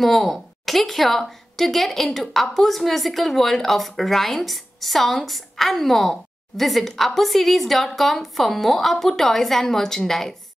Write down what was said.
more. Click here to get into Appu's musical world of rhymes, songs and more. Visit appuseries.com for more Appu toys and merchandise.